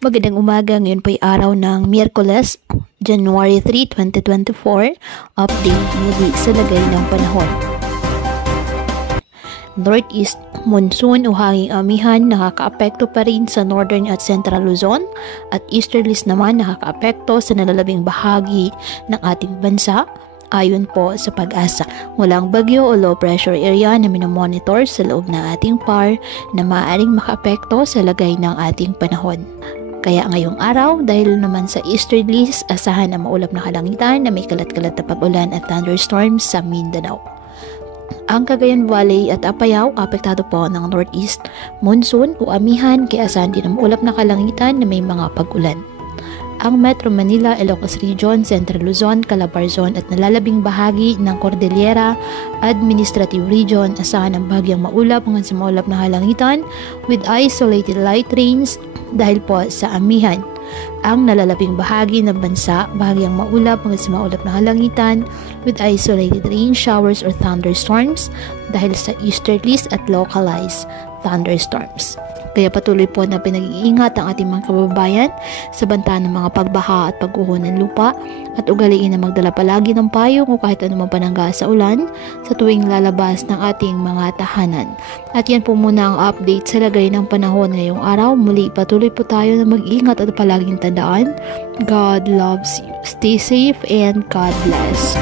Magandang umaga, ngayon po ay araw ng Miyerkules, January 3, 2024. Update muli sa lagay ng panahon. Northeast monsoon o hanging amihan nakakaapekto pa rin sa northern at central Luzon at easterlies naman nakakaapekto sa nalalabing bahagi ng ating bansa. Ayon po sa Pag-asa, walang bagyo o low pressure area na minomonitor sa loob ng ating PAR na maaaring makaapekto sa lagay ng ating panahon. Kaya ngayong araw, dahil naman sa easterlies, asahan ang maulap na kalangitan na may kalat-kalat na pag-ulan at thunderstorms sa Mindanao. Ang Cagayan Valley at Apayao apektado po ng northeast monsoon o amihan, kaya asahan din ang maulap na kalangitan na may mga pag-ulan. Ang Metro Manila, Ilocos Region, Central Luzon, Calabarzon at nalalabing bahagi ng Cordillera Administrative Region, asahan ang bahagyang maulap hanggang sa maulap na halangitan with isolated light rains dahil po sa amihan. Ang nalalabing bahagi ng bansa, bahagyang maulap hanggang sa maulap na halangitan with isolated rain showers or thunderstorms dahil sa easterlies at localized thunderstorms. Kaya patuloy po na pinag-iingat ang ating mga kababayan sa banta ng mga pagbaha at pagguho ng lupa at ugaliin na magdala palagi ng payong o kahit anumang panangga sa ulan sa tuwing lalabas ng ating mga tahanan. At yan po muna ang update sa lagay ng panahon ngayong araw. Muli patuloy po tayo na mag-ingat at palaging tandaan, God loves you. Stay safe and God bless.